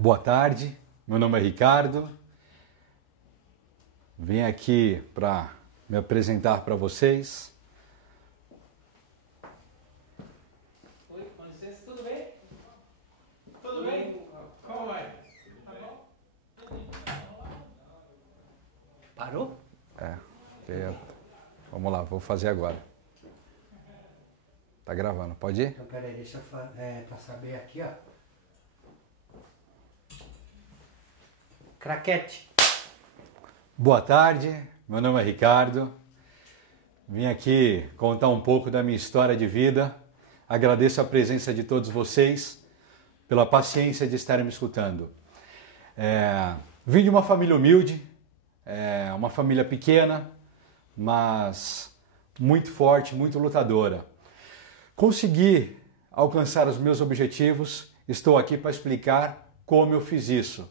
Boa tarde, meu nome é Ricardo. Vim aqui para me apresentar para vocês. Oi, com licença, tudo bem? Tudo bem? Como vai? Tá bom? Parou? Vamos lá, vou fazer agora. Tá gravando, pode ir? Então, peraí, deixa eu pra saber aqui, ó. Craquete. Boa tarde, meu nome é Ricardo. Vim aqui contar um pouco da minha história de vida. Agradeço a presença de todos vocês, pela paciência de estarem me escutando. Vim de uma família humilde, uma família pequena, mas muito forte, muito lutadora. Consegui alcançar os meus objetivos, estou aqui para explicar como eu fiz isso.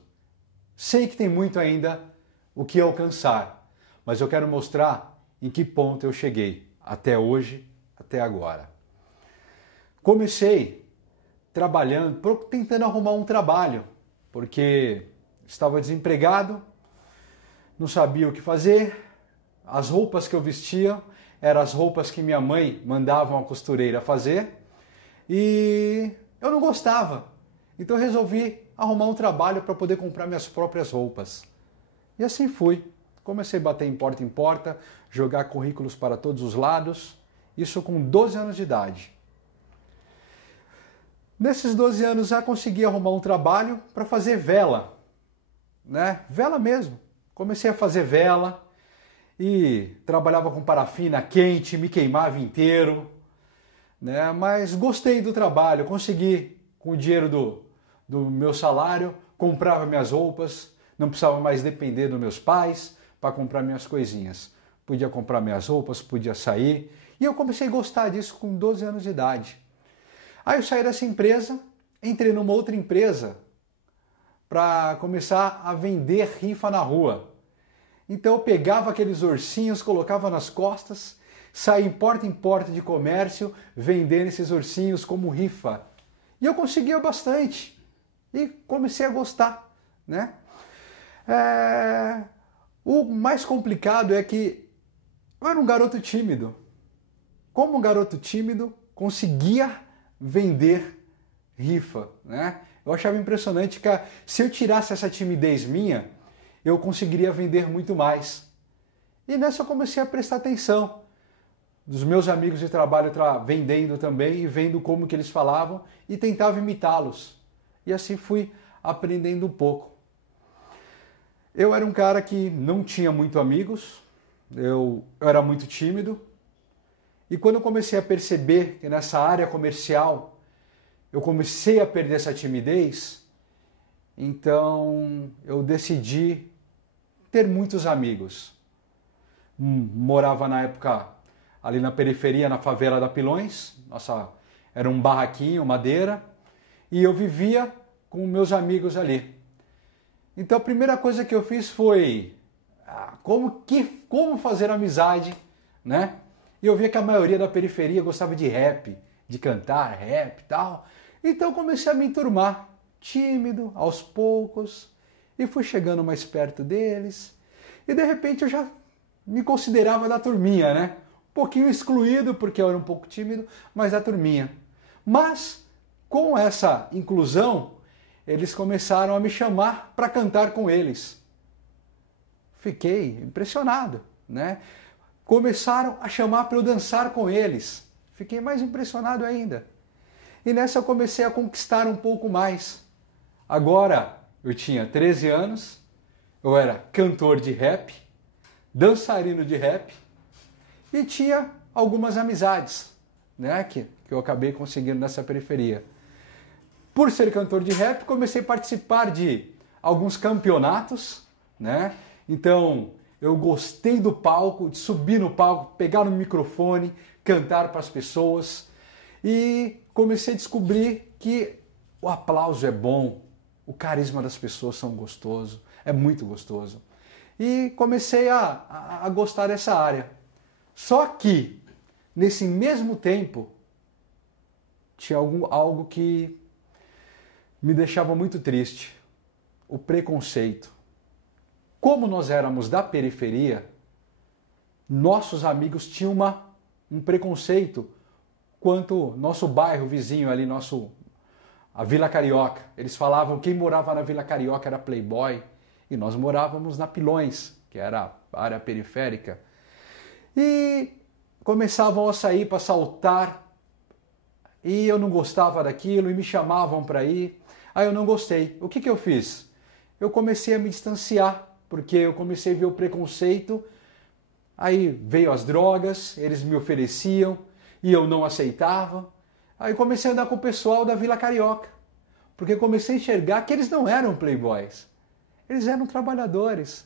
Sei que tem muito ainda o que alcançar, mas eu quero mostrar em que ponto eu cheguei, até hoje, até agora. Comecei trabalhando, tentando arrumar um trabalho, porque estava desempregado, não sabia o que fazer, as roupas que eu vestia eram as roupas que minha mãe mandava uma costureira fazer e eu não gostava. Então eu resolvi arrumar um trabalho para poder comprar minhas próprias roupas. E assim fui. Comecei a bater em porta, jogar currículos para todos os lados, isso com 12 anos de idade. Nesses 12 anos já consegui arrumar um trabalho para fazer vela, né? Vela mesmo. Comecei a fazer vela e trabalhava com parafina quente, me queimava inteiro, né? Mas gostei do trabalho, consegui com o dinheiro do meu salário, comprava minhas roupas, não precisava mais depender dos meus pais para comprar minhas coisinhas. Podia comprar minhas roupas, podia sair. E eu comecei a gostar disso com 12 anos de idade. Aí eu saí dessa empresa, entrei numa outra empresa para começar a vender rifa na rua. Então eu pegava aqueles ursinhos, colocava nas costas, saía em porta de comércio, vendendo esses ursinhos como rifa. E eu conseguia bastante. E comecei a gostar, né? O mais complicado é que eu era um garoto tímido. Como um garoto tímido, conseguia vender rifa, né? Eu achava impressionante que se eu tirasse essa timidez minha, eu conseguiria vender muito mais. E nessa eu comecei a prestar atenção dos meus amigos de trabalho vendendo também e vendo como que eles falavam e tentava imitá-los. E assim fui aprendendo um pouco. Eu era um cara que não tinha muito amigos, eu era muito tímido. E quando eu comecei a perceber que nessa área comercial eu comecei a perder essa timidez, então eu decidi ter muitos amigos. Morava na época ali na periferia, na favela da Pilões. Nossa, era um barraquinho, madeira. E eu vivia com meus amigos ali. Então a primeira coisa que eu fiz foi como fazer amizade, né? E eu via que a maioria da periferia gostava de rap, de cantar rap e tal. Então eu comecei a me enturmar, tímido, aos poucos, e fui chegando mais perto deles. E de repente eu já me considerava da turminha, né? Um pouquinho excluído, porque eu era um pouco tímido, mas da turminha. Mas com essa inclusão, eles começaram a me chamar para cantar com eles. Fiquei impressionado, né? Começaram a chamar para eu dançar com eles. Fiquei mais impressionado ainda. E nessa eu comecei a conquistar um pouco mais. Agora eu tinha 13 anos, eu era cantor de rap, dançarino de rap e tinha algumas amizades, né, que eu acabei conseguindo nessa periferia. Por ser cantor de rap, comecei a participar de alguns campeonatos, né? Então, eu gostei do palco, de subir no palco, pegar no microfone, cantar para as pessoas e comecei a descobrir que o aplauso é bom, o carisma das pessoas são gostoso, é muito gostoso. E comecei a gostar dessa área. Só que, nesse mesmo tempo, tinha algo que me deixava muito triste. o preconceito. Como nós éramos da periferia, nossos amigos tinham um preconceito quanto nosso bairro vizinho ali, a Vila Carioca. Eles falavam que quem morava na Vila Carioca era playboy e nós morávamos na Pilões, que era a área periférica. E começavam a sair para saltar e eu não gostava daquilo e me chamavam para ir. Aí eu não gostei. O que eu fiz? Eu comecei a me distanciar, porque eu comecei a ver o preconceito. Aí veio as drogas, eles me ofereciam e eu não aceitava. Aí comecei a andar com o pessoal da Vila Carioca, porque comecei a enxergar que eles não eram playboys, eles eram trabalhadores.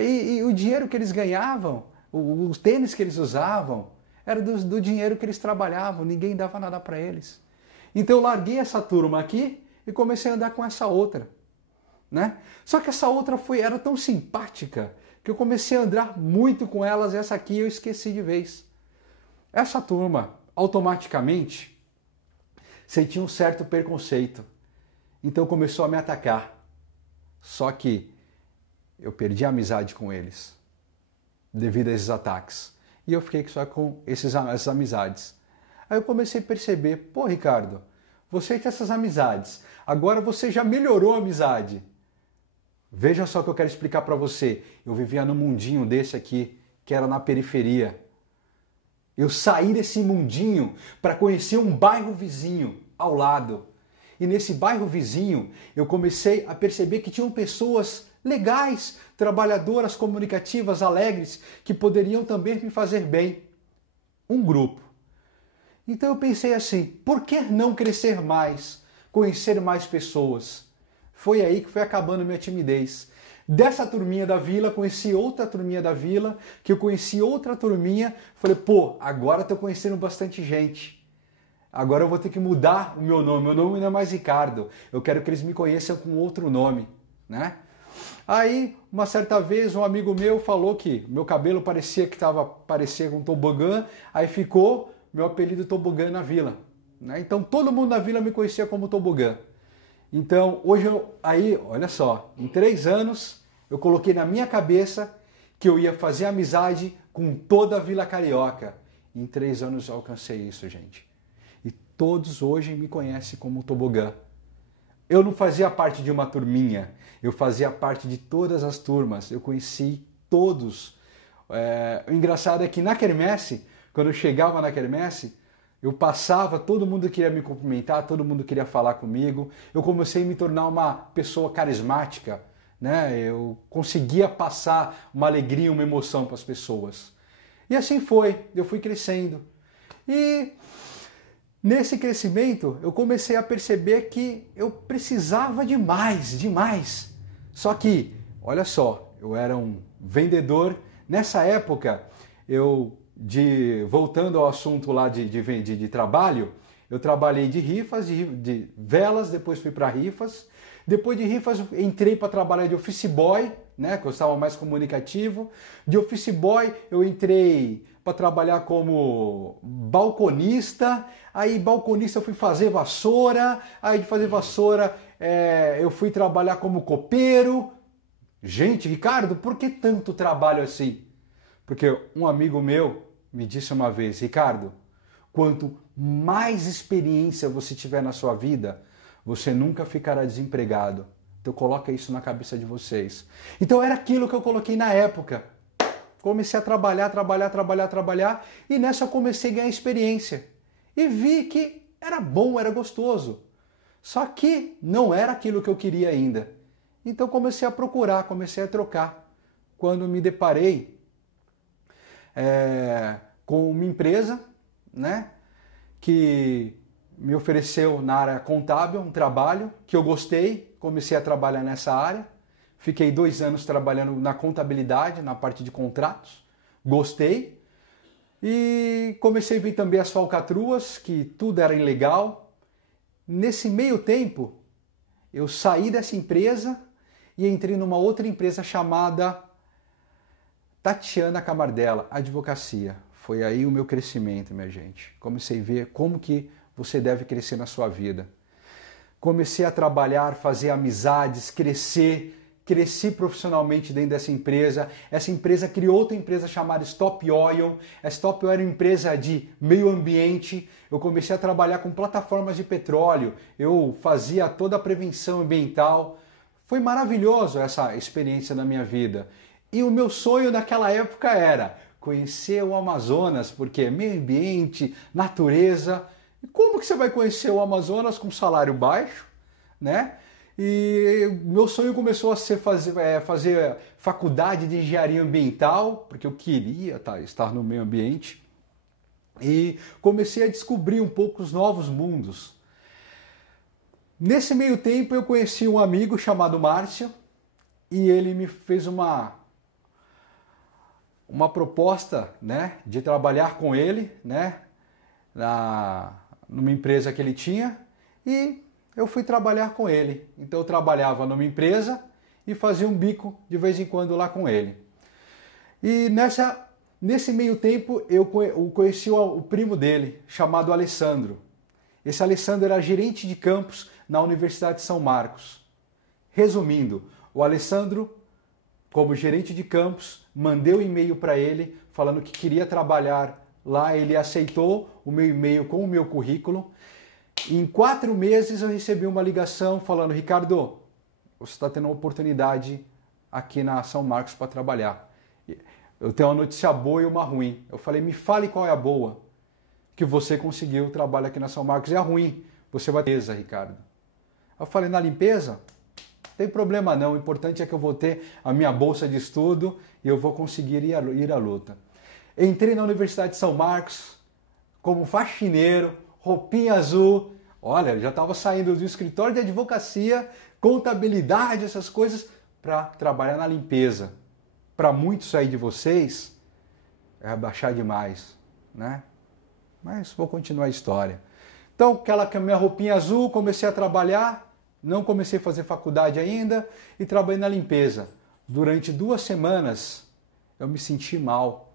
E o dinheiro que eles ganhavam, os tênis que eles usavam, era do dinheiro que eles trabalhavam, ninguém dava nada para eles. Então eu larguei essa turma aqui e comecei a andar com essa outra, né? Só que essa outra era tão simpática que eu comecei a andar muito com elas, e essa aqui eu esqueci de vez. Essa turma, automaticamente, sentia um certo preconceito. Então começou a me atacar. Só que eu perdi a amizade com eles, devido a esses ataques. E eu fiquei só com essas amizades. Aí eu comecei a perceber, pô, Ricardo, você tem essas amizades, agora você já melhorou a amizade. Veja só o que eu quero explicar para você. Eu vivia num mundinho desse aqui, que era na periferia. Eu saí desse mundinho para conhecer um bairro vizinho ao lado. E nesse bairro vizinho, eu comecei a perceber que tinham pessoas legais, trabalhadoras, comunicativas, alegres, que poderiam também me fazer bem. Um grupo. Então eu pensei assim, por que não crescer mais, conhecer mais pessoas? Foi aí que foi acabando minha timidez. Dessa turminha da vila, conheci outra turminha da vila, que eu conheci outra turminha, falei, pô, agora estou conhecendo bastante gente. Agora eu vou ter que mudar o meu nome não é mais Ricardo, eu quero que eles me conheçam com outro nome, né? Aí, uma certa vez, um amigo meu falou que meu cabelo parecia com um tobogã, aí ficou meu apelido Tobogã na vila, né? Então todo mundo na vila me conhecia como Tobogã. Então, hoje, olha só, em 3 anos, eu coloquei na minha cabeça que eu ia fazer amizade com toda a Vila Carioca. Em 3 anos eu alcancei isso, gente. E todos hoje me conhecem como Tobogã. Eu não fazia parte de uma turminha, eu fazia parte de todas as turmas, eu conheci todos. O engraçado é que na quermesse, quando eu chegava na quermesse, eu passava, todo mundo queria me cumprimentar, todo mundo queria falar comigo. Eu comecei a me tornar uma pessoa carismática, né? Eu conseguia passar uma alegria, uma emoção para as pessoas. E assim foi, eu fui crescendo. E nesse crescimento, eu comecei a perceber que eu precisava de mais. Só que, olha só, eu era um vendedor. Nessa época, voltando ao assunto lá de trabalho, eu trabalhei de rifas, de velas, depois fui para rifas. Depois de rifas, entrei para trabalhar de office boy, né, que eu estava mais comunicativo. De office boy, eu entrei para trabalhar como balconista. Aí, balconista, eu fui fazer vassoura. Aí, de fazer vassoura, eu fui trabalhar como copeiro. Gente, Ricardo, por que tanto trabalho assim? Porque um amigo meu me disse uma vez, Ricardo, quanto mais experiência você tiver na sua vida, você nunca ficará desempregado. Então coloca isso na cabeça de vocês. Então era aquilo que eu coloquei na época. Comecei a trabalhar, e nessa eu comecei a ganhar experiência. E vi que era bom, era gostoso. Só que não era aquilo que eu queria ainda. Então comecei a procurar, comecei a trocar. Quando me deparei com uma empresa, né, que me ofereceu na área contábil um trabalho que eu gostei, comecei a trabalhar nessa área, fiquei 2 anos trabalhando na contabilidade, na parte de contratos, gostei, e comecei a ver também as falcatruas, que tudo era ilegal. Nesse meio tempo, eu saí dessa empresa e entrei numa outra empresa chamada Tatiana Camardella, Advocacia. Foi aí o meu crescimento, minha gente. Comecei a ver como que você deve crescer na sua vida. comecei a trabalhar, fazer amizades, cresci profissionalmente dentro dessa empresa. Essa empresa criou outra empresa chamada Stop Oil. A Stop Oil era uma empresa de meio ambiente. Eu comecei a trabalhar com plataformas de petróleo. Eu fazia toda a prevenção ambiental. Foi maravilhoso essa experiência na minha vida. E o meu sonho naquela época era conhecer o Amazonas, porque meio ambiente, natureza. E como que você vai conhecer o Amazonas com salário baixo, né? E meu sonho começou a ser fazer faculdade de engenharia ambiental, porque eu queria estar no meio ambiente. E comecei a descobrir um pouco os novos mundos. Nesse meio tempo eu conheci um amigo chamado Márcio e ele me fez uma proposta, né, de trabalhar com ele, né, numa empresa que ele tinha, e eu fui trabalhar com ele. Então eu trabalhava numa empresa e fazia um bico de vez em quando lá com ele. E nesse meio tempo eu conheci o primo dele, chamado Alessandro. Esse Alessandro era gerente de campus na Universidade de São Marcos. Resumindo, o Alessandro, como gerente de campus, mandei um e-mail para ele falando que queria trabalhar lá. Ele aceitou o meu e-mail com o meu currículo. Em 4 meses eu recebi uma ligação falando: Ricardo, você está tendo uma oportunidade aqui na São Marcos para trabalhar. Eu tenho uma notícia boa e uma ruim. Eu falei: me fale qual é a boa. Que você conseguiu trabalho aqui na São Marcos. E a ruim, você vai ter limpeza, Ricardo. Eu falei: na limpeza? Não tem problema não, o importante é que eu vou ter a minha bolsa de estudo e eu vou conseguir ir à luta. Entrei na Universidade de São Marcos como faxineiro, roupinha azul. Olha, já estava saindo do escritório de advocacia, contabilidade, essas coisas, para trabalhar na limpeza. Para muitos aí de vocês, é abaixar demais, né? Mas vou continuar a história. Então, aquela minha roupinha azul, comecei a trabalhar, não comecei a fazer faculdade ainda e trabalhei na limpeza. Durante 2 semanas eu me senti mal,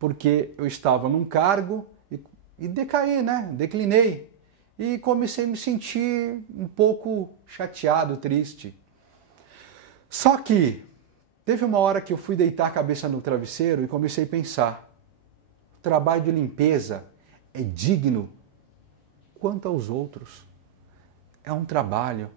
porque eu estava num cargo e decaí, né? Declinei. E comecei a me sentir um pouco chateado, triste. Só que teve uma hora que eu fui deitar a cabeça no travesseiro e comecei a pensar: o trabalho de limpeza é digno quanto aos outros. É um trabalho.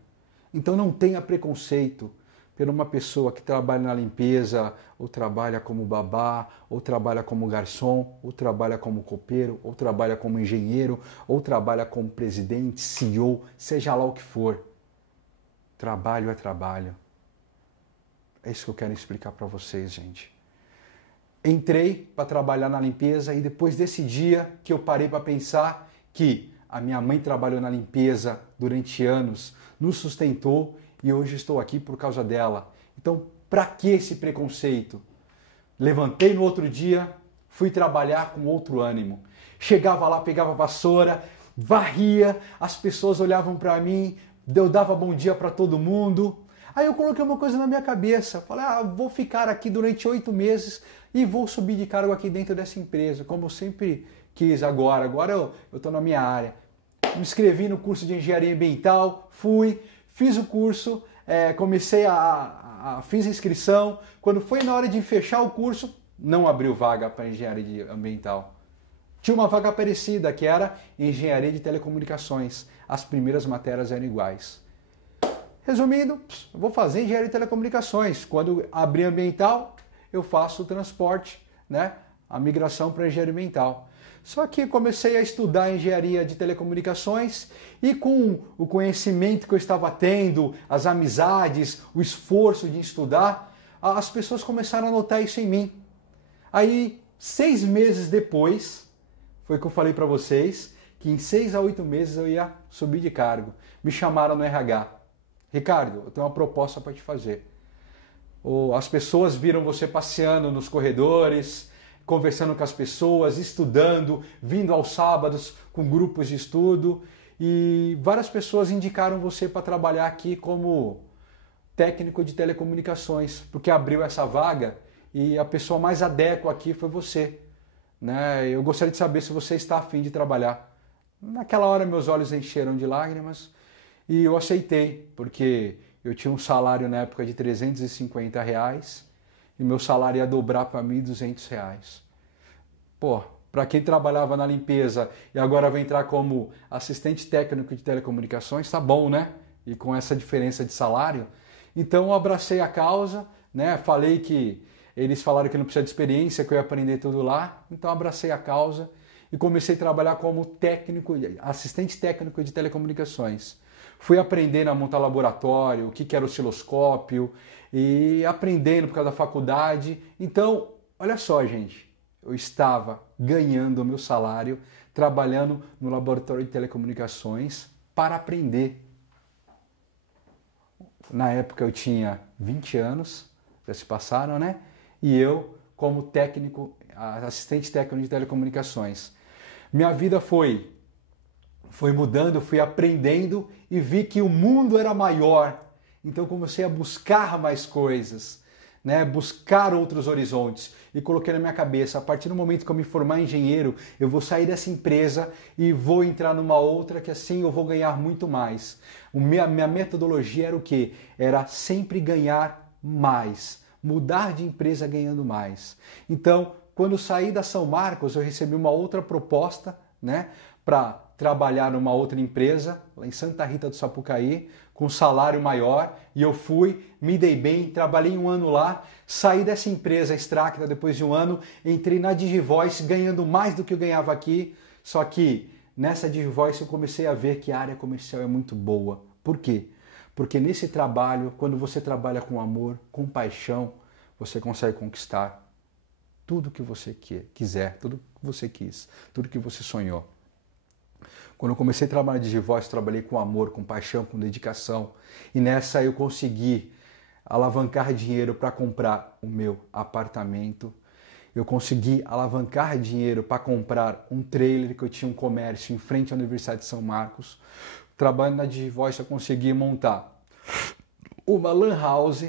Então não tenha preconceito por uma pessoa que trabalha na limpeza, ou trabalha como babá, ou trabalha como garçom, ou trabalha como copeiro, ou trabalha como engenheiro, ou trabalha como presidente, CEO, seja lá o que for. Trabalho é trabalho. É isso que eu quero explicar para vocês, gente. Entrei para trabalhar na limpeza e depois desse dia que eu parei para pensar que a minha mãe trabalhou na limpeza durante anos, nos sustentou e hoje estou aqui por causa dela. Então, para que esse preconceito? Levantei no outro dia, fui trabalhar com outro ânimo. Chegava lá, pegava a vassoura, varria, as pessoas olhavam para mim, eu dava bom dia para todo mundo. Aí eu coloquei uma coisa na minha cabeça, falei: vou ficar aqui durante 8 meses e vou subir de cargo aqui dentro dessa empresa, como eu sempre quis agora eu estou na minha área. Me inscrevi no curso de engenharia ambiental, fiz o curso, fiz a inscrição. Quando foi na hora de fechar o curso, não abriu vaga para engenharia ambiental. Tinha uma vaga parecida, que era engenharia de telecomunicações. As primeiras matérias eram iguais. Resumindo, eu vou fazer engenharia de telecomunicações. Quando abrir ambiental, eu faço o transporte, né? A migração para engenharia ambiental. Só que comecei a estudar engenharia de telecomunicações e com o conhecimento que eu estava tendo, as amizades, o esforço de estudar, as pessoas começaram a notar isso em mim. Aí, 6 meses depois, foi que eu falei para vocês que em 6 a 8 meses eu ia subir de cargo. Me chamaram no RH. Ricardo, eu tenho uma proposta para te fazer. As pessoas viram você passeando nos corredores, conversando com as pessoas, estudando, vindo aos sábados com grupos de estudo, e várias pessoas indicaram você para trabalhar aqui como técnico de telecomunicações, porque abriu essa vaga e a pessoa mais adequa aqui foi você, né? Eu gostaria de saber se você está a fim de trabalhar. Naquela hora meus olhos encheram de lágrimas E eu aceitei, porque eu tinha um salário na época de R$ 350 e meu salário ia dobrar para R$ 1.200. Pô, para quem trabalhava na limpeza e agora vai entrar como assistente técnico de telecomunicações, tá bom, né? E com essa diferença de salário. Então eu abracei a causa, né? Falei que eles falaram que não precisa de experiência, que eu ia aprender tudo lá. Então eu abracei a causa e comecei a trabalhar como técnico, assistente técnico de telecomunicações. Fui aprendendo a montar laboratório, o que era osciloscópio e aprendendo por causa da faculdade. Então, olha só, gente, eu estava ganhando o meu salário trabalhando no laboratório de telecomunicações para aprender. Na época eu tinha 20 anos, já se passaram, né? E eu, como técnico, assistente técnico de telecomunicações. Minha vida foi mudando, fui aprendendo e vi que o mundo era maior. Então comecei a buscar mais coisas, né? Buscar outros horizontes. E coloquei na minha cabeça, a partir do momento que eu me formar engenheiro, eu vou sair dessa empresa e vou entrar numa outra que assim eu vou ganhar muito mais. Minha metodologia era o quê? Era sempre ganhar mais. Mudar de empresa ganhando mais. Então, quando saí da São Marcos, eu recebi uma outra proposta, né, para trabalhar numa outra empresa, lá em Santa Rita do Sapucaí, com salário maior, e eu fui, me dei bem, trabalhei um ano lá, saí dessa empresa Extracta depois de um ano, entrei na Digivoice ganhando mais do que eu ganhava aqui, só que nessa Digivoice eu comecei a ver que a área comercial é muito boa. Por quê? Porque nesse trabalho, quando você trabalha com amor, com paixão, você consegue conquistar tudo que você quiser, tudo que você quis, tudo que você sonhou. Quando eu comecei a trabalhar na Digivoice, trabalhei com amor, com paixão, com dedicação. E nessa eu consegui alavancar dinheiro para comprar o meu apartamento. Eu consegui alavancar dinheiro para comprar um trailer, que eu tinha um comércio em frente à Universidade de São Marcos. Trabalhando na Digivoice, eu consegui montar uma lan house.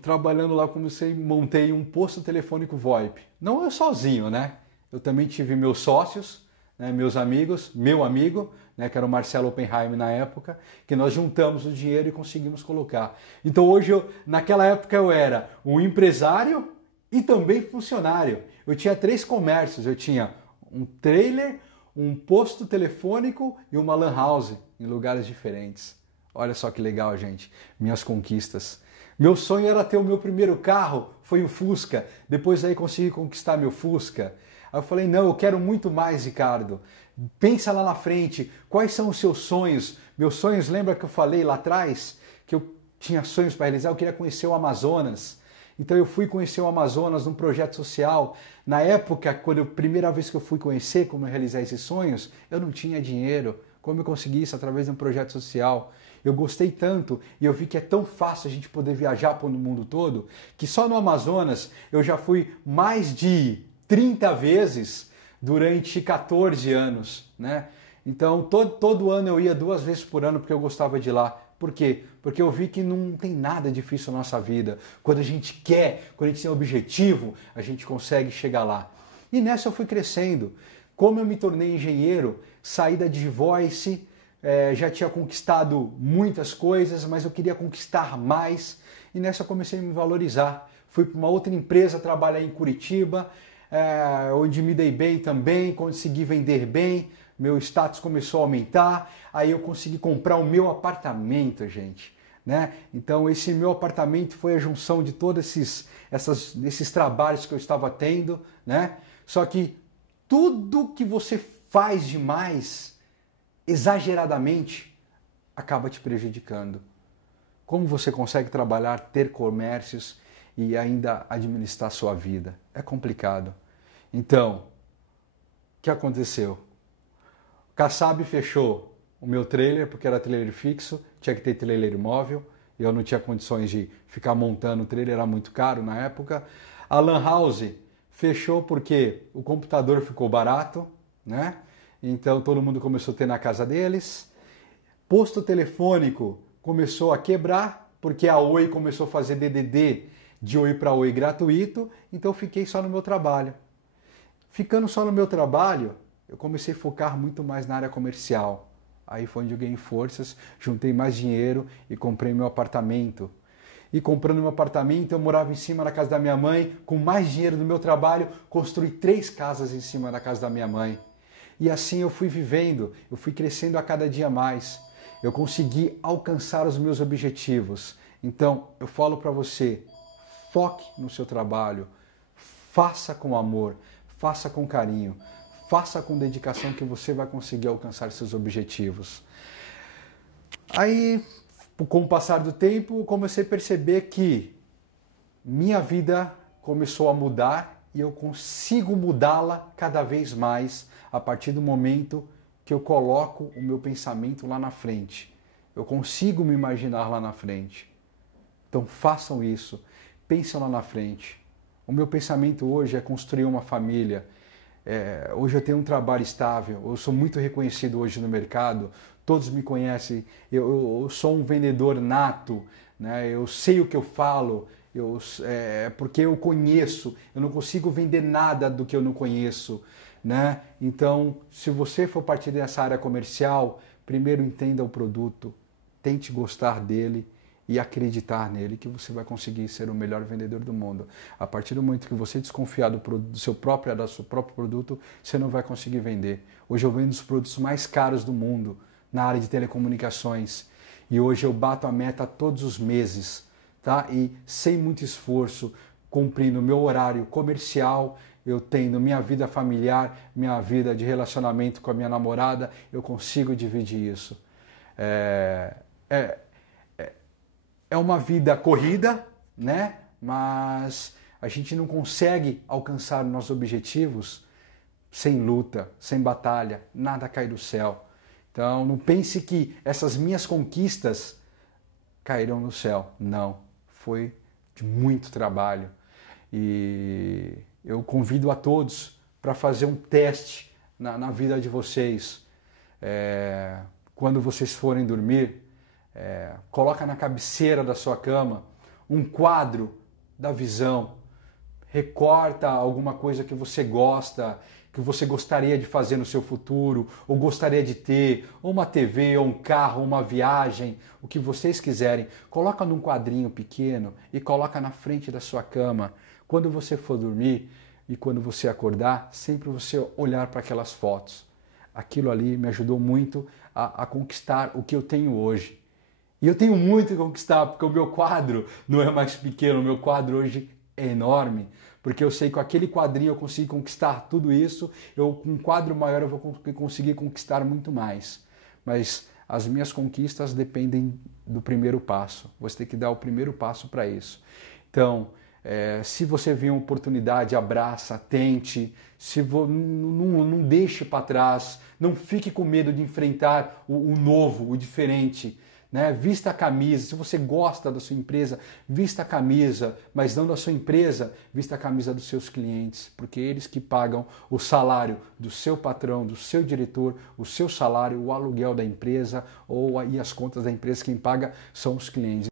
Trabalhando lá, montei um posto telefônico VoIP. Não eu sozinho, né? Eu também tive meus sócios, né, meus amigos, meu amigo, né, que era o Marcelo Oppenheim na época, que nós juntamos o dinheiro e conseguimos colocar. Então hoje, naquela época eu era um empresário e também funcionário. Eu tinha 3 comércios, eu tinha um trailer, um posto telefônico e uma lan house em lugares diferentes. Olha só que legal, gente, minhas conquistas. Meu sonho era ter o meu primeiro carro, foi o Fusca. Depois aí consegui conquistar meu Fusca. Aí eu falei, não, eu quero muito mais, Ricardo. Pensa lá na frente, quais são os seus sonhos? Meus sonhos, lembra que eu falei lá atrás? Que eu tinha sonhos para realizar, eu queria conhecer o Amazonas. Então eu fui conhecer o Amazonas num projeto social. Na época, quando a primeira vez que eu fui conhecer como realizar esses sonhos, eu não tinha dinheiro. Como eu consegui isso? Através de um projeto social. Eu gostei tanto e eu vi que é tão fácil a gente poder viajar pelo mundo todo, que só no Amazonas eu já fui mais de 30 vezes durante 14 anos, né? Então todo ano eu ia 2 vezes por ano porque eu gostava de ir lá. Por quê? Porque eu vi que não tem nada difícil na nossa vida. Quando a gente quer, quando a gente tem um objetivo, a gente consegue chegar lá. E nessa eu fui crescendo. Como eu me tornei engenheiro, saí da Digivoice, já tinha conquistado muitas coisas, mas eu queria conquistar mais. E nessa eu comecei a me valorizar. Fui para uma outra empresa trabalhar em Curitiba, onde me dei bem também, consegui vender bem, meu status começou a aumentar, aí eu consegui comprar o meu apartamento, gente, né? Então esse meu apartamento foi a junção de todos esses trabalhos que eu estava tendo, né? Só que tudo que você faz demais, exageradamente, acaba te prejudicando. Como você consegue trabalhar, ter comércios e ainda administrar sua vida? É complicado. Então, o que aconteceu? Kassab fechou o meu trailer, porque era trailer fixo, tinha que ter trailer móvel, e eu não tinha condições de ficar montando o trailer, era muito caro na época. A Lan House fechou porque o computador ficou barato, né? Então todo mundo começou a ter na casa deles. Posto telefônico começou a quebrar, porque a Oi começou a fazer DDD de Oi para Oi gratuito, então eu fiquei só no meu trabalho. Ficando só no meu trabalho, eu comecei a focar muito mais na área comercial, Aí foi onde eu ganhei forças, juntei mais dinheiro e comprei meu apartamento. E comprando meu apartamento, eu morava em cima da casa da minha mãe, com mais dinheiro do meu trabalho, construí 3 casas em cima da casa da minha mãe. E assim eu fui vivendo, eu fui crescendo a cada dia mais. Eu consegui alcançar os meus objetivos. Então, eu falo para você, foque no seu trabalho, faça com amor, faça com carinho, faça com dedicação que você vai conseguir alcançar seus objetivos. Aí, com o passar do tempo, comecei a perceber que minha vida começou a mudar e eu consigo mudá-la cada vez mais a partir do momento que eu coloco o meu pensamento lá na frente. Eu consigo me imaginar lá na frente. Então façam isso, pensem lá na frente. O meu pensamento hoje é construir uma família. Hoje eu tenho um trabalho estável, eu sou muito reconhecido hoje no mercado, todos me conhecem, eu sou um vendedor nato, né? Eu sei o que eu falo, porque eu conheço, eu não consigo vender nada do que eu não conheço, né? Então, se você for partir dessa área comercial, primeiro entenda o produto, tente gostar dele e acreditar nele, que você vai conseguir ser o melhor vendedor do mundo. A partir do momento que você desconfiar do seu próprio produto, você não vai conseguir vender. Hoje eu vendo os produtos mais caros do mundo na área de telecomunicações e hoje eu bato a meta todos os meses, tá? E sem muito esforço, cumprindo meu horário comercial, eu tendo minha vida familiar, minha vida de relacionamento com a minha namorada, eu consigo dividir isso. É uma vida corrida, né? Mas a gente não consegue alcançar nossos objetivos sem luta, sem batalha, nada cai do céu. Então não pense que essas minhas conquistas caíram no céu. Não, foi de muito trabalho. E eu convido a todos para fazer um teste na vida de vocês. Quando vocês forem dormir, coloca na cabeceira da sua cama um quadro da visão, recorta alguma coisa que você gosta, que você gostaria de fazer no seu futuro, ou gostaria de ter, ou uma TV, ou um carro, ou uma viagem, o que vocês quiserem, coloca num quadrinho pequeno e coloca na frente da sua cama. Quando você for dormir e quando você acordar, sempre você olhar para aquelas fotos. Aquilo ali me ajudou muito a conquistar o que eu tenho hoje. E eu tenho muito a conquistar, porque o meu quadro não é mais pequeno, o meu quadro hoje é enorme, porque eu sei que com aquele quadrinho eu consigo conquistar tudo isso, com um quadro maior eu vou conseguir conquistar muito mais. Mas as minhas conquistas dependem do primeiro passo, você tem que dar o primeiro passo para isso. Então, se você vê uma oportunidade, abraça, tente, não deixe para trás, não fique com medo de enfrentar o novo, o diferente. Né? Vista a camisa, se você gosta da sua empresa, vista a camisa, mas não da sua empresa, vista a camisa dos seus clientes, porque eles que pagam o salário do seu patrão, do seu diretor, o seu salário, o aluguel da empresa e as contas da empresa, quem paga são os clientes.